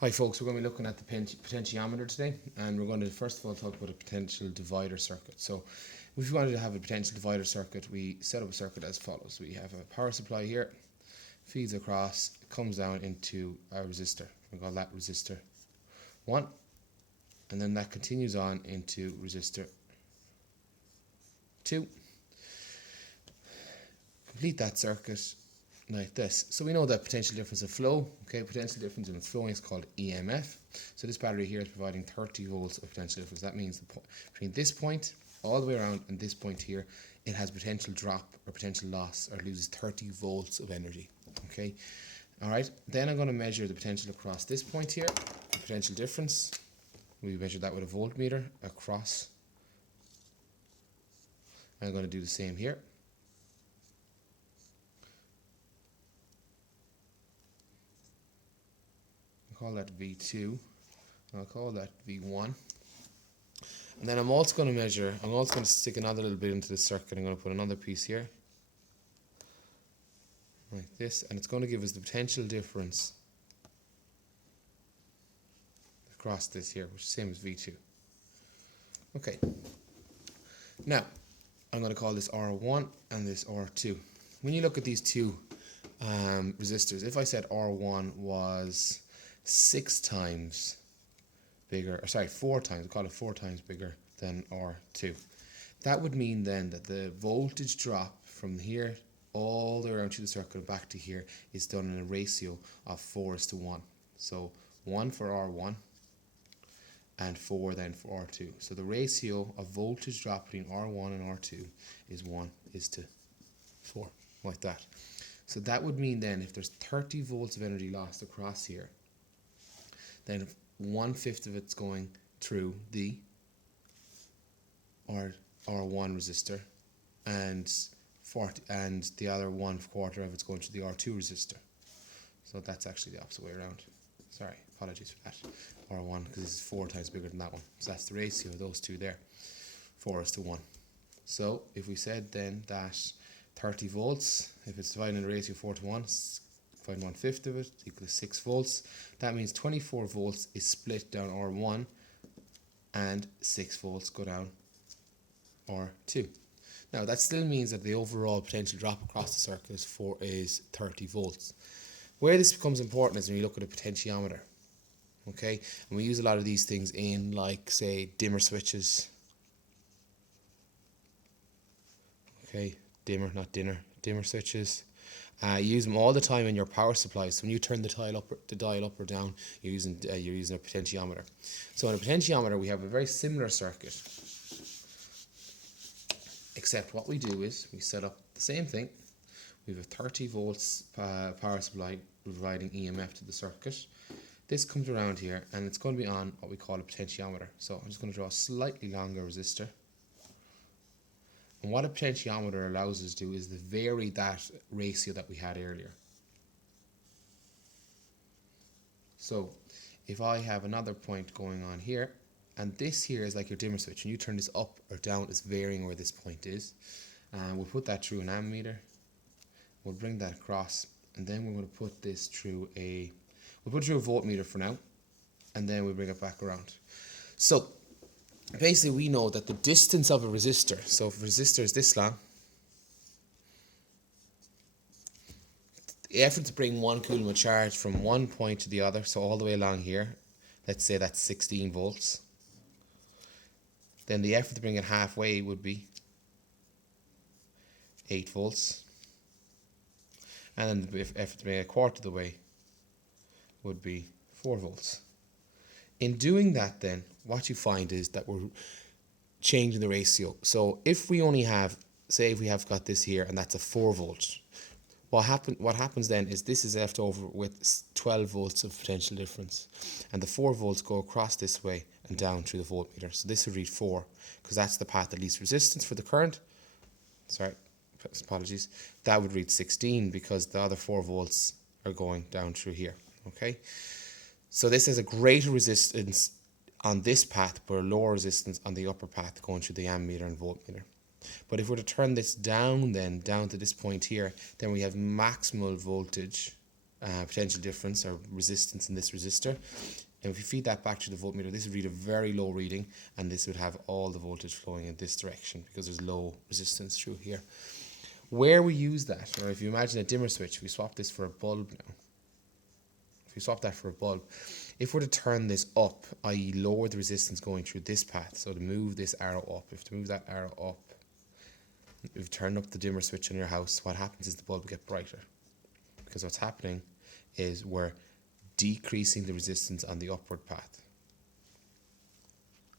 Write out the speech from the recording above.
Hi folks, we're going to be looking at the potentiometer today, and we're going to first of all talk about a potential divider circuit. So if we wanted to have a potential divider circuit, we set up a circuit as follows. We have a power supply here, feeds across, it comes down into a resistor. We call that resistor 1, and then that continues on into resistor 2. Complete that circuit like this. So we know that potential difference of flow, potential difference in flowing is called EMF. So this battery here is providing 30 volts of potential difference. That means between this point all the way around and this point here, it has potential drop or potential loss, or loses 30 volts of energy. Okay, all right. Then I'm going to measure the potential across this point here, the potential difference. We measure that with a voltmeter across. I'm going to do the same here. Call that V2, I'll call that V1. And then I'm also going to stick another little bit into the circuit. I'm going to put another piece here, like this, and it's going to give us the potential difference across this here, which is the same as V2. Okay, now I'm going to call this R1 and this R2. When you look at these two resistors, if I said R1 was 4 times, we'll call it 4 times bigger than R2. That would mean then that the voltage drop from here all the way around through the circuit and back to here is done in a ratio of 4:1. So 1 for R1 and 4 then for R2. So the ratio of voltage drop between R1 and R2 is 1:4, like that. So that would mean then if there's 30 volts of energy lost across here, then 1/5 of it's going through the R1 resistor, and the other 1/4 of it's going to the R2 resistor. So that's actually the opposite way around. Sorry, apologies for that. R1, because this is 4 times bigger than that one. So that's the ratio of those two there, 4:1. So if we said then that 30 volts, if it's divided in a ratio of 4:1, find 1/5 of it equals 6 volts. That means 24 volts is split down R1 and 6 volts go down R2. Now that still means that the overall potential drop across the circuit is 30 volts. Where this becomes important is when you look at a potentiometer. Okay, and we use a lot of these things in, like, say, dimmer switches. Okay, dimmer switches. You use them all the time in your power supplies. So when you turn the dial up or down, you're using a potentiometer. So in a potentiometer, we have a very similar circuit, except what we do is we set up the same thing. We have a 30 volts power supply providing EMF to the circuit. This comes around here, and it's going to be on what we call a potentiometer. So I'm just going to draw a slightly longer resistor. And what a potentiometer allows us to do is to vary that ratio that we had earlier. So if I have another point going on here, and this here is like your dimmer switch, and you turn this up or down, it's varying where this point is. And we'll put that through an ammeter. We'll bring that across, and then we're going to put this through a voltmeter for now, and then we'll bring it back around. So basically, we know that the distance of a resistor, so if a resistor is this long, the effort to bring 1 coulomb of charge from one point to the other, so all the way along here, let's say that's 16 volts, then the effort to bring it halfway would be 8 volts, and then the effort to bring it a quarter of the way would be 4 volts. In doing that, then what you find is that we're changing the ratio. So if we only have, say, if we have got this here and that's a 4 volt, what happens then is this is left over with 12 volts of potential difference, and the 4 volts go across this way and down through the voltmeter. So this would read 4, because that's the path of least resistance for the current. Sorry, apologies. That would read 16, because the other 4 volts are going down through here. Okay, so this has a greater resistance on this path, but a lower resistance on the upper path going through the ammeter and voltmeter. But if we're to turn this down to this point here, then we have maximal voltage potential difference or resistance in this resistor. And if you feed that back to the voltmeter, this would read a very low reading, and this would have all the voltage flowing in this direction because there's low resistance through here. Where we use that, or if you imagine a dimmer switch, we swap this for a bulb now. If we swap that for a bulb, if we're to turn this up, i.e. lower the resistance going through this path, so to move this arrow up, if to move that arrow up, if you turn up the dimmer switch on your house, what happens is the bulb will get brighter. Because what's happening is we're decreasing the resistance on the upward path.